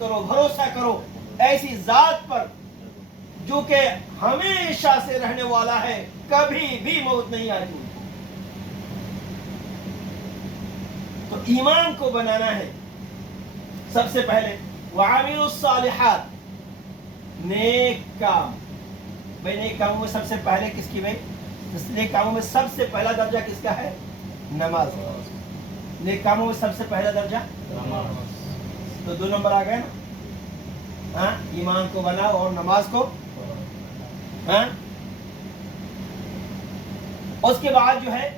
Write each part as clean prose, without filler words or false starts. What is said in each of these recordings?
کرو، بھروسہ کرو ایسی ذات پر جو کہ ہمیشہ سے رہنے والا ہے، کبھی بھی موت نہیں آتی۔ تو ایمان کو بنانا ہے سب سے پہلے، وعاملوا الصالحات، نیک کام۔ بھائی نیک کاموں میں سب سے پہلے کس کی؟ بھائی نیک کاموں میں سب سے پہلا درجہ کس کا ہے؟ نماز۔ نیک کاموں میں سب سے پہلا درجہ نماز، تو 2 نمبر آ گئے نا۔ ہاں، ایمان کو بناؤ اور نماز کو۔ ہاں، اس کے بعد جو ہے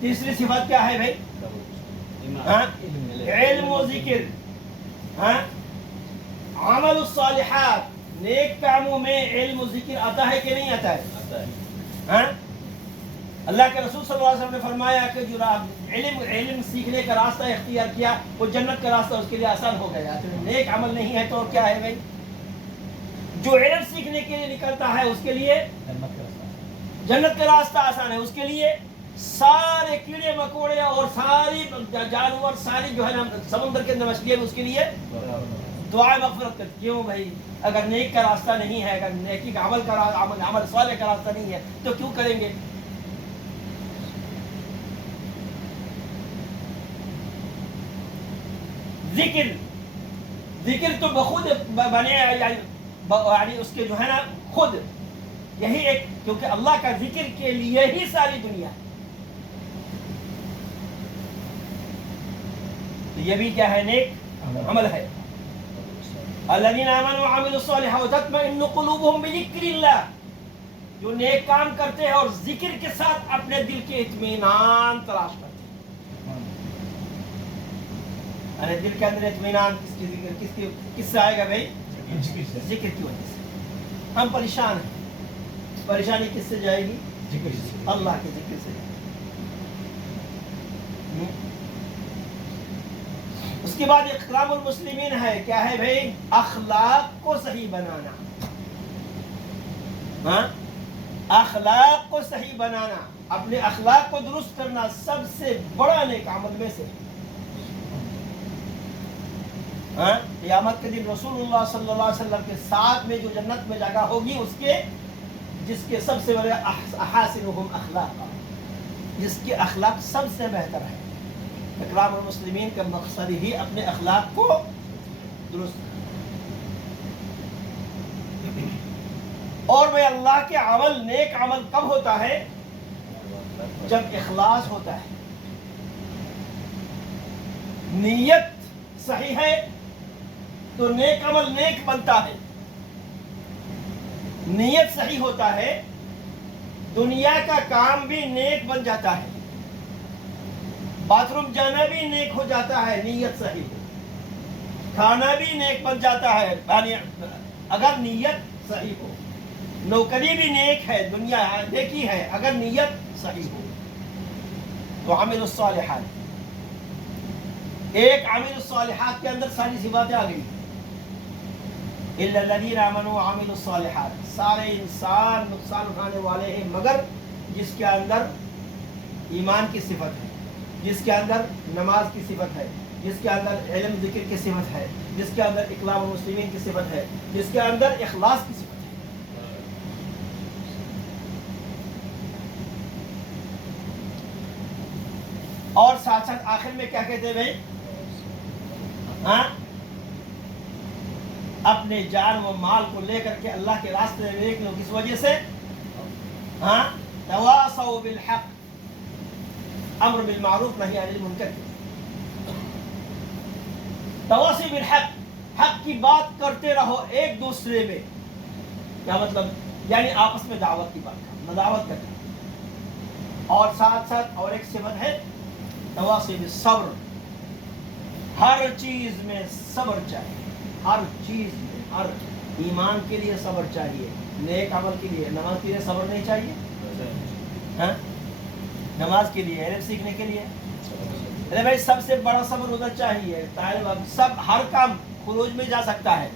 تیسری صفت کیا ہے بھائی؟ ہاں، علم و ذکر۔ ہاں، عمل الصالحات، نیک کاموں میں علم و ذکر آتا ہے کہ نہیں آتا ہے؟ ہاں، اللہ کے رسول صلی اللہ علیہ وسلم نے فرمایا کہ جو علم سیکھنے کا راستہ اختیار کیا وہ جنت کا راستہ اس کے لیے آسان ہو گیا۔ نیک عمل نہیں ہے تو کیا ہے بھائی؟ جو علم سیکھنے کے لیے نکلتا ہے اس کے لیے جنت کا راستہ آسان ہے، اس کے لیے سارے کیڑے مکوڑے اور ساری جانور، ساری جو ہے نا سمندر کے اندر مچھلیاں، اس کے لیے دعائیں مغفرت کرتی۔ کیوں بھائی؟ اگر نیک کا راستہ نہیں ہے، اگر نیکی کا عمل صالح کا راستہ نہیں ہے تو کیوں کریں گے؟ ذکر تو بخود بنے، یعنی اس کے جو ہے نا خود یہی ایک، کیونکہ اللہ کا ذکر کے لیے ہی ساری دنیا ہے۔ تو یہ بھی کیا ہے؟ نیک عمل ہے۔ الذین آمنوا وعملوا الصالحات وتطمئن قلوبهم بذکر اللہ، جو نیک کام کرتے ہیں اور ذکر کے ساتھ اپنے دل کے اطمینان تلاش کرتے ہیں۔ یعنی دل کے اندر اطمینان کس سے آئے گا بھائی؟ ذکر کی وجہ سے۔ ہم پریشان ہیں، پریشانی کس سے جائے گی؟ اللہ کے ذکر سے۔ اس کے بعد اکرام المسلمین ہے، کیا ہے بھائی؟ اخلاق کو صحیح بنانا۔ ہاں، اخلاق کو صحیح بنانا، اپنے اخلاق کو درست کرنا سب سے بڑا نیک عمل میں سے۔ ہاں، قیامت کے دن رسول اللہ صلی اللہ علیہ وسلم کے ساتھ میں جو جنت میں جگہ ہوگی، اس کے جس کے سب سے بڑے احاسنہم اخلاقا، جس کے اخلاق سب سے بہتر ہے۔ اکرام المسلمین کا مقصد ہی اپنے اخلاق کو درست اور میں اللہ کے عمل، نیک عمل کب ہوتا ہے؟ جب اخلاص ہوتا ہے، نیت صحیح ہے تو نیک عمل نیک بنتا ہے۔ نیت صحیح ہوتا ہے، دنیا کا کام بھی نیک بن جاتا ہے، باتھ روم جانا بھی نیک ہو جاتا ہے، نیت صحیح ہو، کھانا بھی نیک بن جاتا ہے اگر نیت صحیح ہو، نوکری بھی نیک ہے، دنیا نیکی ہے اگر نیت صحیح ہو۔ تو عامل الصالحات، ایک عامل الصالحات کے اندر ساری صفاتیں آ گئی۔ الا الذین آمنوا وعملوا الصالحات، سارے انسان نقصان اٹھانے والے ہیں مگر جس کے اندر ایمان کی صفت ہے، جس کے اندر نماز کی صفت ہے، جس کے اندر علم ذکر کی صفت ہے، جس کے اندر اکرام المسلمین کی صفت ہے، جس کے اندر اخلاص کی صفت ہے۔ اور ساتھ ساتھ آخر میں کیا کہتے ہیں بھائی؟ ہاں، اپنے جان و مال کو لے کر کے اللہ کے راستے میں نکلو، کس وجہ سے؟ ہاں، تواصوا بالحق، امر بالمعروف نہی عن المنکر، تواصی بالحق، حق کی بات کرتے رہو ایک دوسرے میں۔ کیا مطلب؟ یعنی آپس میں دعوت کی بات، دعوت کرنا۔ اور ساتھ ساتھ اور ایک صفت ہے تواصی بالصبر، ہر چیز میں صبر چاہیے، ہر چیز میں، ہر ایمان کے لیے صبر چاہیے، نیک عمل کے لیے، نماز کے لیے صبر نہیں چاہیے؟ ہاں، نماز کے لیے، علم سیکھنے کے لیے، ارے بھائی سب سے بڑا صبر ہونا چاہیے۔ سب ہر کام خروج میں جا سکتا ہے،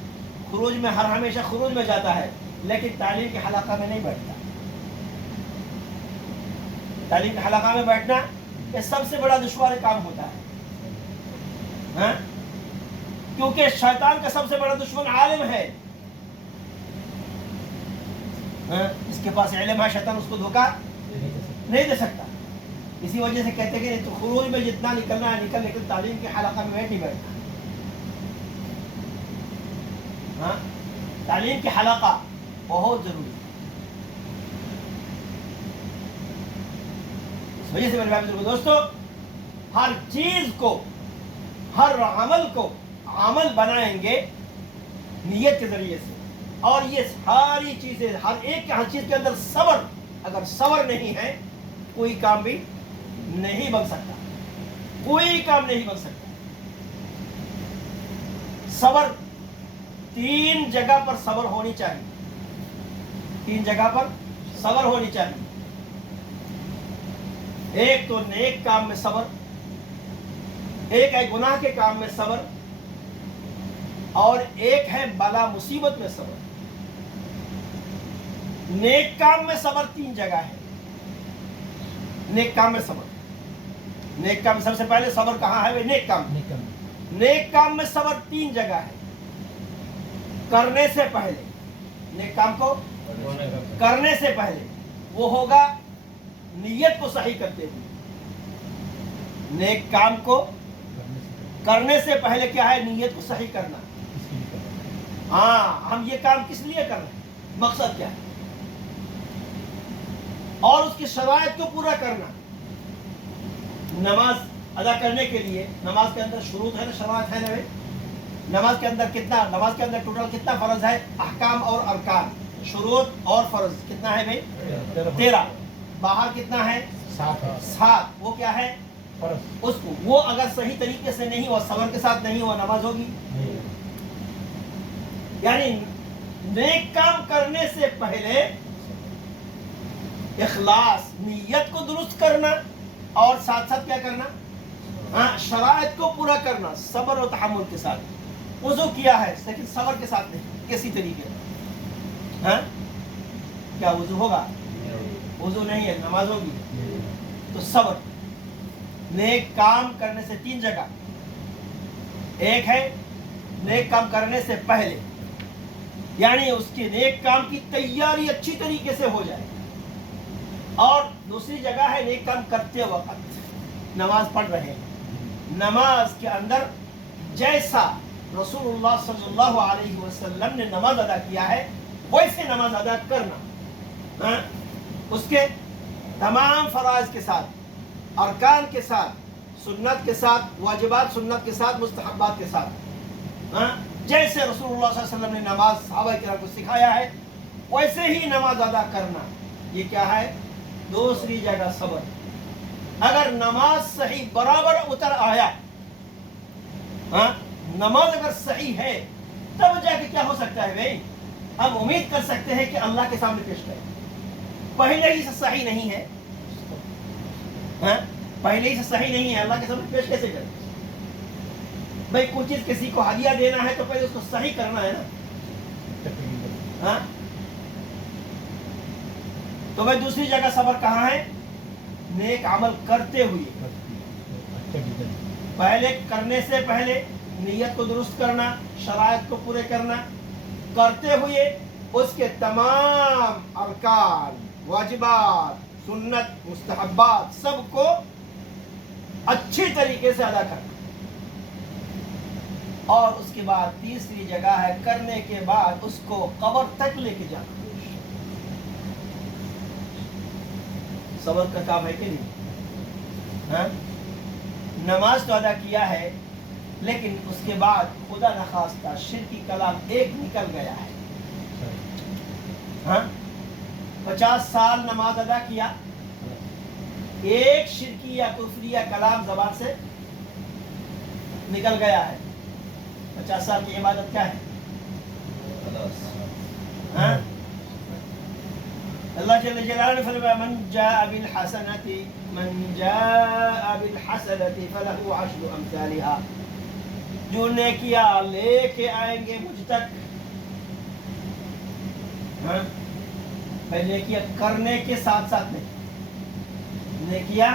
خروج میں ہمیشہ خروج میں جاتا ہے، لیکن تعلیم کے حلقہ میں نہیں بیٹھتا۔ تعلیم کے حلقہ میں بیٹھنا یہ سب سے بڑا دشوار کام ہوتا ہے۔ ہاں، کیونکہ شیطان کا سب سے بڑا دشمن عالم ہے. اس کے پاس علم ہے, شیطان اس کو دھوکہ نہیں دے سکتا. اسی وجہ سے کہتے ہیں کہ تو خروج میں جتنا نکلنا ہے نکل, لیکن تعلیم کے حلقہ میں بیٹھ نہیں بیٹھنا. ہاں, تعلیم کے حلقہ بہت ضروری ہے. اس وجہ سے میرے بھائی بزرگوں دوستو, ہر چیز کو, ہر عمل کو عمل بنائیں گے نیت کے ذریعے سے. اور یہ ساری چیزیں, ہر چیز کے اندر صبر, اگر صبر نہیں ہے کوئی کام بھی نہیں بن سکتا, کوئی کام نہیں بن سکتا. صبر 3 جگہ پر صبر ہونی چاہیے, 3 جگہ پر صبر ہونی چاہیے. ایک تو نیک کام میں صبر, ایک ہے گناہ کے کام میں صبر, اور ایک ہے بلا مصیبت میں صبر. نیک کام میں صبر 3 جگہ ہے. نیک کام میں صبر, نیک کام سب سے پہلے صبر کہاں ہے؟ نیک کام. نیک کام میں صبر 3 جگہ ہے. کرنے سے پہلے, نیک کام کو کرنے سے پہلے وہ ہوگا نیت کو صحیح کرتے ہوئے. نیک کام کو کرنے سے پہلے کیا ہے؟ نیت کو صحیح کرنا. ہاں, ہم یہ کام کس لیے کر رہے ہیں, مقصد کیا ہے, اور اس کی شرائط کو پورا کرنا. نماز ادا کرنے کے لیے نماز کے اندر شروط ہے نا, شرائط ہے نا. نماز کے اندر کتنا, نماز کے اندر ٹوٹل کتنا فرض ہے؟ احکام اور ارکان, شروط اور فرض کتنا ہے بھائی؟ 13. باہر کتنا ہے؟ 7. وہ کیا ہے؟ اس کو, وہ اگر صحیح طریقے سے نہیں ہوا, صبر کے ساتھ نہیں ہوا, نماز ہوگی. یعنی نیک کام کرنے سے پہلے اخلاص, نیت کو درست کرنا, اور ساتھ ساتھ کیا کرنا؟ ہاں, شرائط کو پورا کرنا صبر و تحمل کے ساتھ. وضو کیا ہے لیکن صبر کے ساتھ نہیں, کسی طریقے ہاں, کیا وضو ہوگا؟ وضو نہیں ہے, نماز ہوگی. تو صبر نیک کام کرنے سے 3 جگہ. ایک ہے نیک کام کرنے سے پہلے, یعنی اس کے نیک کام کی تیاری اچھی طریقے سے ہو جائے. اور دوسری جگہ ہے نیک کام کرتے وقت, نماز پڑھ رہے ہیں, نماز کے اندر جیسا رسول اللہ صلی اللہ علیہ وسلم نے نماز ادا کیا ہے ویسے نماز ادا کرنا. اس کے تمام فرائض کے ساتھ, ارکان کے ساتھ, سنت کے ساتھ, واجبات سنت کے ساتھ, مستحبات کے ساتھ, جیسے رسول اللہ صلی اللہ علیہ وسلم نے نماز صحابہ کرام کو سکھایا ہے ویسے ہی نماز ادا کرنا. یہ کیا ہے؟ دوسری جگہ صبر. اگر نماز صحیح برابر اتر آیا, نماز اگر صحیح ہے تب جا کے کیا ہو سکتا ہے بھائی؟ ہم امید کر سکتے ہیں کہ اللہ کے سامنے پیش کریں. پہلے ہی سے صحیح نہیں ہے, پہلے ہی سے صحیح نہیں ہے, اللہ کے سامنے پیش کیسے کریں بھائی؟ کچھ چیز کسی کو ہدیہ دینا ہے تو پہلے اس کو صحیح کرنا ہے نا. تو بھائی دوسری جگہ صبر کہاں ہے؟ نیک عمل کرتے ہوئے. پہلے کرنے سے پہلے نیت کو درست کرنا, شرائط کو پورے کرنا, کرتے ہوئے اس کے تمام ارکان, واجبات, سنت, مستحبات سب کو اچھی طریقے سے ادا کرنا. اور اس کے بعد تیسری جگہ ہے کرنے کے بعد اس کو قبر تک لے کے جانا. صبر کا کام ہے کہ نہیں؟ نماز تو ادا کیا ہے لیکن اس کے بعد خدا نخواستہ شرکی کلام ایک نکل گیا ہے. 50 سال نماز ادا کیا, ایک شرکی یا کفری یا کلام زبان سے نکل گیا ہے. 50 سال کی عبادت کیا ہے؟ اللہ جل جلالہ نے فرمایا من جاء بالحسنۃ فلہ عشر امثالها. جو نیکیاں لے کے آئیں گے مجھ تک, نیکیاں کرنے کے ساتھ ساتھ نہیں, نیکیاں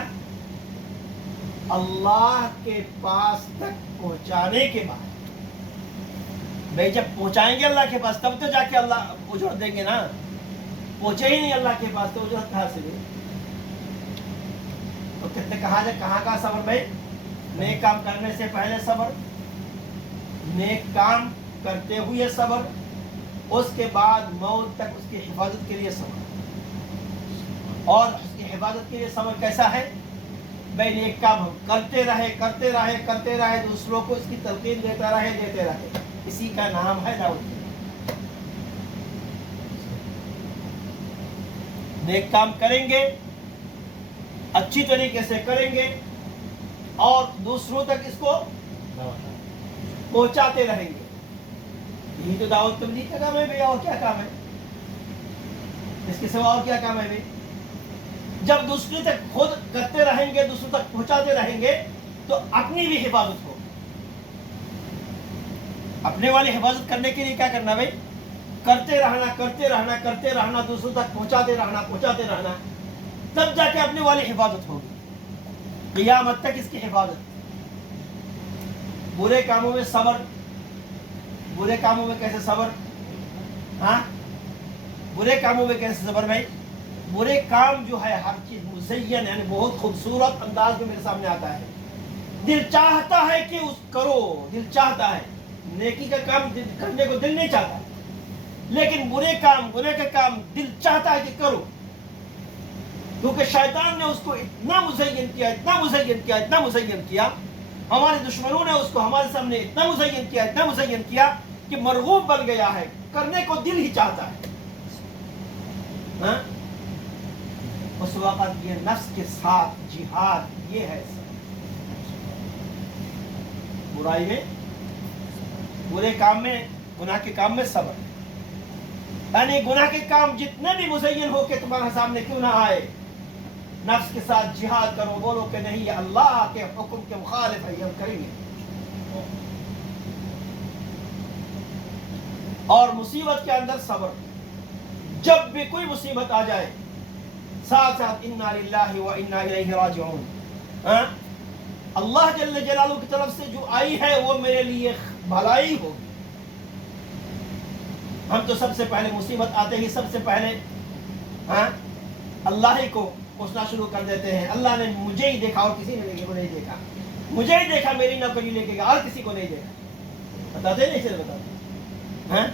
اللہ کے پاس تک پہنچانے کے بعد भाई जब पहुंचाएंगे अल्लाह के पास तब तो जाके अल्लाह उजरत देंगे ना, पहुंचे ही नहीं अल्लाह के पास तो उजरत कहाँ से दे? तो कितने कहाँ का सब्र भाई? नेक काम करने से पहले सब्र, नेक काम करते हुए सब्र, उसके बाद मौत तक उसकी हिफाजत के लिए सब्र। और उसकी हिफाजत के लिए सब्र कैसा है भाई? नेक काम हम करते रहे, दूसरों को इसकी तलकीन देते रहे, इसी का नाम है दाऊद। नेक काम करेंगे, अच्छी तरीके से करेंगे और दूसरों तक इसको पहुंचाते रहेंगे। यही तो दावत तबलीग का काम है भैया, और क्या काम है? इसके सिवा और क्या काम है भाई? जब दूसरे तक खुद करते रहेंगे, दूसरों तक पहुंचाते रहेंगे तो अपनी भी हिफाजत हो। अपने वाली हिफाजत करने के लिए क्या करना भाई? करते रहना, दूसरों तक पहुंचाते रहना, तब जाके अपने वाली हिफाजत होगी। क़यामत तक इसकी हिफाजत। बुरे कामों में सब्र, बुरे कामों में कैसे सब्र? हाँ, बुरे कामों में कैसे सब्र भाई? बुरे काम जो है हर चीज मुज़य्यन यानी बहुत खूबसूरत अंदाज में मेरे सामने आता है। दिल चाहता है कि उस करो, दिल चाहता है, नेकी का काम करने को दिल नहीं चाहता, लेकिन बुरे काम, गुनाह का काम दिल चाहता है कि करो, क्योंकि शैतान ने उसको इतना मुज़य्यन किया, हमारे दुश्मनों ने उसको हमारे सामने इतना मुज़य्यन किया कि मरगूब बन गया है, करने को दिल ही चाहता है। हाँ? उस वक़्त ये नफ्स के साथ जिहाद, ये है बुराई में, बुरे काम में, गुनाह के काम में सब्र। यानी गुनाह के काम जितने भी मुज़य्यन हो के तुम्हारे सामने क्यों ना आए, नफ्स के साथ जिहाद करो, बोलो कि नहीं ये अल्लाह के हुक्म के मुखालिफ है, हम करेंगे। और मुसीबत के अंदर सब्र। जब भी कोई मुसीबत आ जाए, साथ साथ इन्ना लिल्लाहि व इन्ना इलैहि राजिऊन, अल्लाह जल्ल जलालुहु की तरफ से जो आई है वो मेरे लिए भलाई होगी। हम तो सबसे पहले मुसीबत आते ही सबसे पहले अल्लाह ही को पूछना शुरू कर देते हैं। अल्लाह ने मुझे ही देखा और किसी ने को नहीं देखा, मुझे ही देखा, मेरी नौकरी लेके गया और किसी को नहीं देखा। बताते नहीं चल बताते हैं?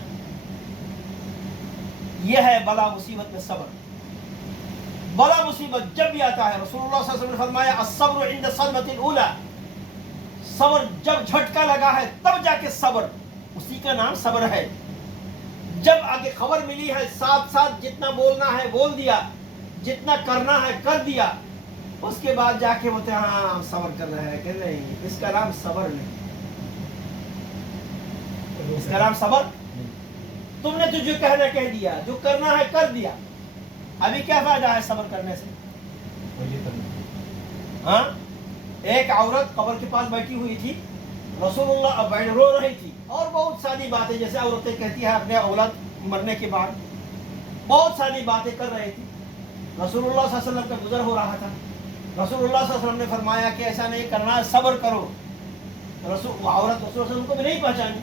यह है बला मुसीबत में सब्र। बला मुसीबत जब भी आता है, रसूलुल्लाह सल्लल्लाहु अलैहि वसल्लम ने फरमाया अस्सब्रु इंद सदमतिल ऊला, सब्र जब झटका लगा है तब जाके सब्र, उसी का नाम सब्र है। जब आगे खबर मिली है, साथ साथ जितना बोलना है बोल दिया, जितना करना है कर दिया, उसके बाद जाके बोलते हैं हाँ सब्र कर रहे हैं कि नहीं, इसका नाम सब्र नहीं, इसका नाम सब्र। तुमने तो जो कहना कह दिया, जो करना है कर दिया, अभी क्या फायदा है सब्र करने से? हाँ, एक औरत कब्र के पास बैठी हुई थी, रसूलुल्लाह रो रही थी और बहुत सारी बातें, जैसे औरतें कहती है अपने औलाद मरने के बाद, बहुत सारी बातें कर रही थी। रसूलुल्लाह सल्लल्लाहु अलैहि वसल्लम का गुजर हो रहा था। रसूलुल्लाह सल्लल्लाहु अलैहि वसल्लम ने फरमाया कि ऐसा नहीं करना है, सब्र करो। औरत रसूल सल्लल्लाहु अलैहि वसल्लम को भी नहीं पहचानी।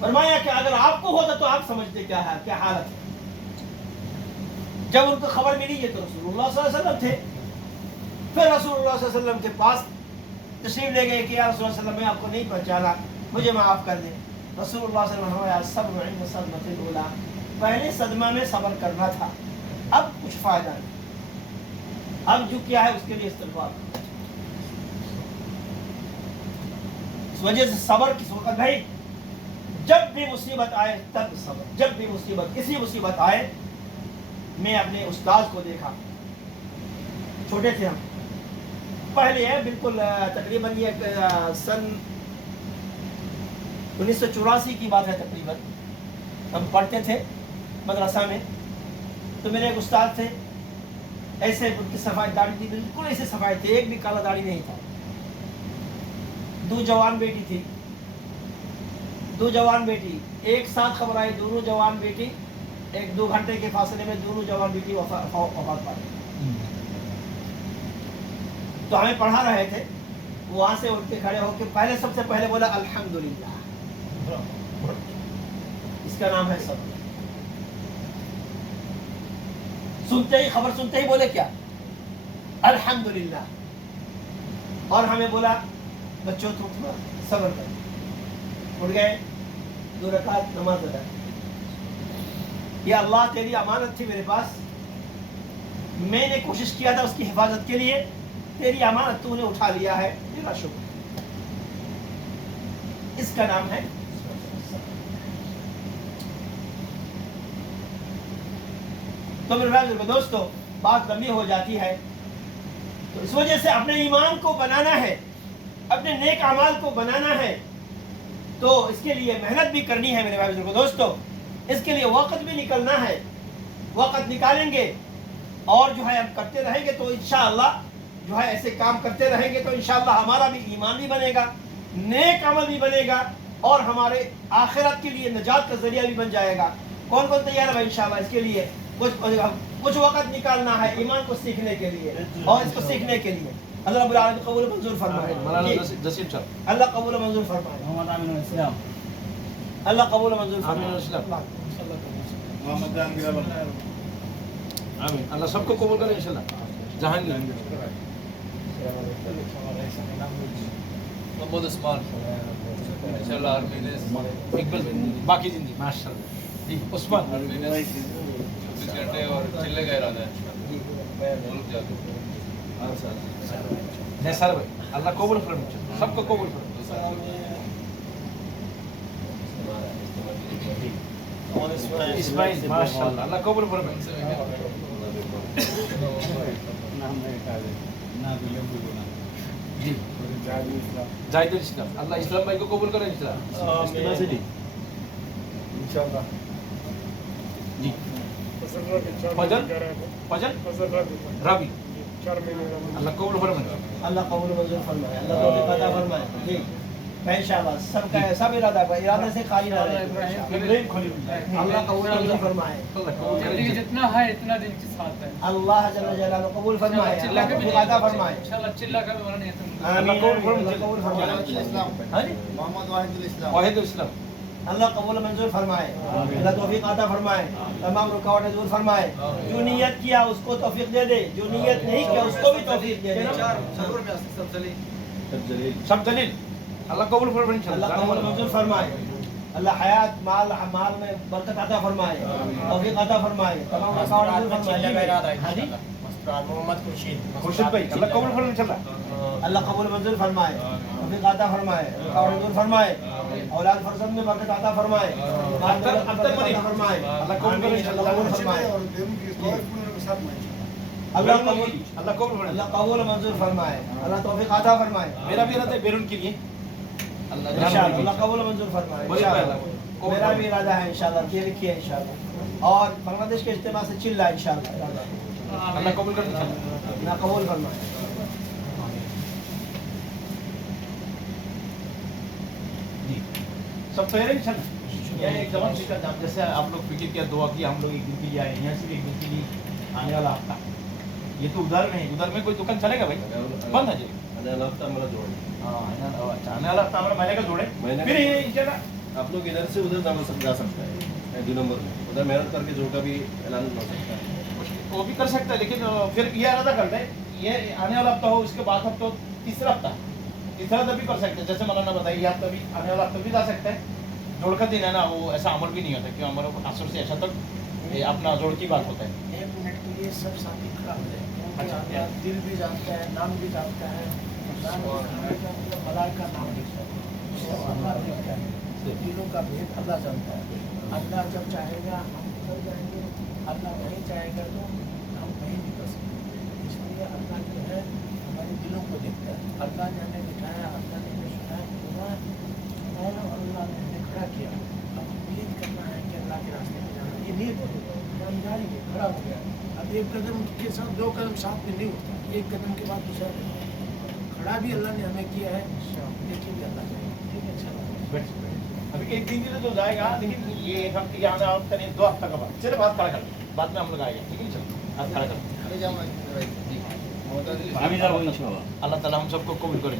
फरमाया कि अगर आपको होता तो आप समझते क्या है, क्या हालत है। जब उनको खबर मिली ये तो रसूलुल्लाह सल्लल्लाहु अलैहि वसल्लम थे, फिर रसूलुल्लाह सल्लल्लाहु अलैहि वसल्लम के पास तशरीफ ले गए कि या रसूलुल्लाह सल्लल्लाहु अलैहि वसल्लम मैं आपको नहीं पहचाना, मुझे माफ़ कर दें। रसूलुल्लाह सल्लल्लाहु अलैहि वसल्लम सब्र इंद सदमतिल ऊला, पहले सदमा में सब्र करना था, अब कुछ फायदा नहीं, अब जो किया है उसके लिए इस्तिग़फ़ार। इस वजह से सब्र की सूरत भाई, जब भी मुसीबत आए तब सब्र। जब भी मुसीबत, किसी मुसीबत आए, मैं अपने उस्ताद को देखा, छोटे थे हम, पहले है बिल्कुल तकरीबन ये सन 1984 की बात है तकरीबन, हम पढ़ते थे मदरसा में, तो मेरे एक उस्ताद थे, ऐसे उनकी सफाई दाढ़ी थी, बिल्कुल ऐसे सफाई थे, एक भी काला दाढ़ी नहीं था। दो जवान बेटी थी, दो जवान बेटी एक साथ खबर आई, दोनों जवान बेटी एक 2 घंटे के फासले में दोनों जवान बेटी वफात पा गई। तो हमें पढ़ा रहे थे, वहां से उठ के खड़े होकर पहले सबसे पहले बोला अल्हम्दुलिल्लाह, इसका नाम है सब्र। सुनते ही खबर सुनते ही बोले क्या, अल्हम्दुलिल्लाह। और हमें बोला बच्चों तुम थोड़ा सब्र करो। उठ गए, 2 रकात नमाज अदा। या अल्लाह तेरी अमानत थी मेरे पास, मैंने कोशिश किया था उसकी हिफाजत के लिए, तेरी अमानत तूने उठा लिया है, मेरा शुक्र। इसका नाम है तो मेरे दोस्तों बात लंबी हो जाती है, तो इस वजह से अपने ईमान को बनाना है, अपने नेक अमाल को बनाना है, तो इसके लिए मेहनत भी करनी है मेरे भाई बुजुर्गों दोस्तों। इसके लिए वक्त भी निकलना है, वक्त निकालेंगे और जो है हम करते रहेंगे तो इंशाअल्लाह जो है ऐसे काम करते रहेंगे तो इंशाअल्लाह हमारा भी ईमान भी बनेगा, नेक अमल भी बनेगा और हमारे आखिरत के लिए नजात का जरिया भी बन जाएगा। कौन कौन तैयार है भाई इंशाअल्लाह इसके लिए? कुछ वक्त निकालना है ईमान को सीखने के लिए और इसको सीखने के लिए। अल्लाह रब्बुल आलमीन कबूल मंजूर फरमाए, अल्लाह कबूल मंजूर फरमाए, अल्लाह कबूल मंजूर फरमाए। आमीन। अल्लाह सबको कबूल करे इंशाल्लाह। जहांगीर मोहम्मद उस्मान इंशाल्लाह आर्मीनेस इकबाल बाकी जिंदगी माशाल्लाह जी। उस्मान आर्मीनेस 24 घंटे और चिल्ले का इरादा है मुल्क जाके। नैसर भाई अल्लाह कबूल फरमाए, सबको कबूल फरमाए। इस्माइल माशाल्लाह अल्लाह कबूल फरमाए। जी जाहिदुल इस्लाम अल्लाह इस्लाम भाई को कबूल करे इंशाल्लाह जी। फजल फजल रवि अल्लाह कबूल फरमाए, अल्लाह कबूल मंजूर फरमाए, अल्लाह तौफीक अता फरमाए। जी इंशाअल्लाह सबका सब इरादा है, इरादे से खाली ना रहे। अल्लाह कबूल मंजूर फरमाए, जितना है इतना दिन के साथ है। अल्लाह जल्ल जलालहू कबूल फरमाए, अल्लाह तौफीक अता फरमाए। इंशाल्लाह चिल्ला का भी मना नहीं है। आमीन, कबूल फरमाए। हाँ जी मोहम्मद वाहिदुल इस्लाम अल्लाह कबूल मंजूर फरमाए, अल्लाह तौफीक अता फरमाए, तमाम रुकावटें दूर फरमाए। जो नियत किया उसको तौफीक दे दे, जो नियत नहीं किया उसको भी तौफीक दे दे। सब दलील अल्लाह कबूल फरमाए इंशाल्लाह। अल्लाह कबूल मंजूर फरमाए, अल्लाह हयात माल में बरकत अता फरमाए, तौफीक अता फरमाए, तमाम रुकावटें दूर फरमाए। हाँ जी मोहम्मद खुर्शीद भाई अल्लाह कबूल फरमाए इंशाल्लाह। अल्लाह कबूल मंजूर फरमाए, तौफीक अता फरमाए, रुकावटें दूर फरमाए, औलाद फरजंद में बरकत अता फरमाए, माल दौलत में बरकत अता फरमाए। अल्लाह कबूल करे इंशाल्लाह। कबूल फरमाए, अल्लाह कबूल फरमाए, अल्लाह कबूल मंजूर फरमाए, अल्लाह तौफीक अता फरमाए। मेरा भी इरादा है बैरून के लिए इंशाअल्लाह अल्लाह कबूल मंजूर फरमाए। इंशाअल्लाह मेरा भी इरादा है इंशाअल्लाह, ये लिखिए इंशाअल्लाह। और बांग्लादेश के इज्तिमा से चिल्ला इंशाअल्लाह, अल्लाह कबूल करे इंशाल्लाह। अल्लाह कबूल फरमाए। सब तैयार है इंशाल्लाह। यानी एक जवान फिक्र था, जैसे आप लोग फिक्र किया दुआ किया, हम लोग एक दिन के लिए आए, यहाँ से भी एक दिन के लिए आने वाला हफ्ता ये तो उधर में है, उधर में कोई दुकान चलेगा भाई? बंद है जी। हाँ अच्छा आने वाला हफ्ता हमारा महीने का जोड़े, फिर ये इंशाल्लाह आप लोग इधर से उधर जा सकता है 2 नंबर में, उधर मेहनत करके जो का भी ऐलान हो सकता है। वो भी कर सकता है, लेकिन फिर ये इरादा करते हैं ये आने वाला हफ्ता हो, इसके बाद हफ्ता हो, तीसरा हफ्ता भी कर सकते हैं। जैसे मौलाना बताइए ये हफ्ता भी आने वाला हफ्ता भी जा सकते हैं। जोड़ का दिन है ना, वो ऐसा अमल भी नहीं होता क्यों हमारे असर से ऐसा तक ये अपना जोड़ की बात होता है। 1 मिनट के लिए सब साथी खड़ा हो जाए, क्योंकि अल्लाह दिल भी जानता है, नाम भी जानता है, मलाइका नाम लिखता है, अल्लाह लिखता है, दिलों का भेद अल्लाह जानता है। अल्लाह जब चाहेगा हम कर जाएंगे, अल्लाह नहीं चाहेगा तो हम कहीं नहीं कर सकते। इसलिए अल्लाह जो है हमारे दिलों को देखता है। अल्लाह ने हमें बिठाया, अल्लाह ने हमें सुनाया और अल्लाह ने हमें खड़ा किया। अब नीयत करना है कि अल्लाह के रास्ते में जाना, ये नीयत है। हम जाएंगे, खड़ा हो गया, अब 1 कदम के साथ 2 कदम साथ में नहीं उठता, 1 कदम के बाद दूसरा खड़ा भी अल्लाह ने हमें किया है, लेकिन भी अल्लाह जाएगा। ठीक है, चलो अभी एक दिन तो जाएगा, लेकिन ये एक हफ्ते यहाँ आना हफ्ता नहीं, 2 हफ्ता का बाद चलो बात खड़ा कर, बाद में हम लोग आएंगे। ठीक है चलो हाथ खड़ा कर। अल्लाह ताला हम सबको कबूल करें।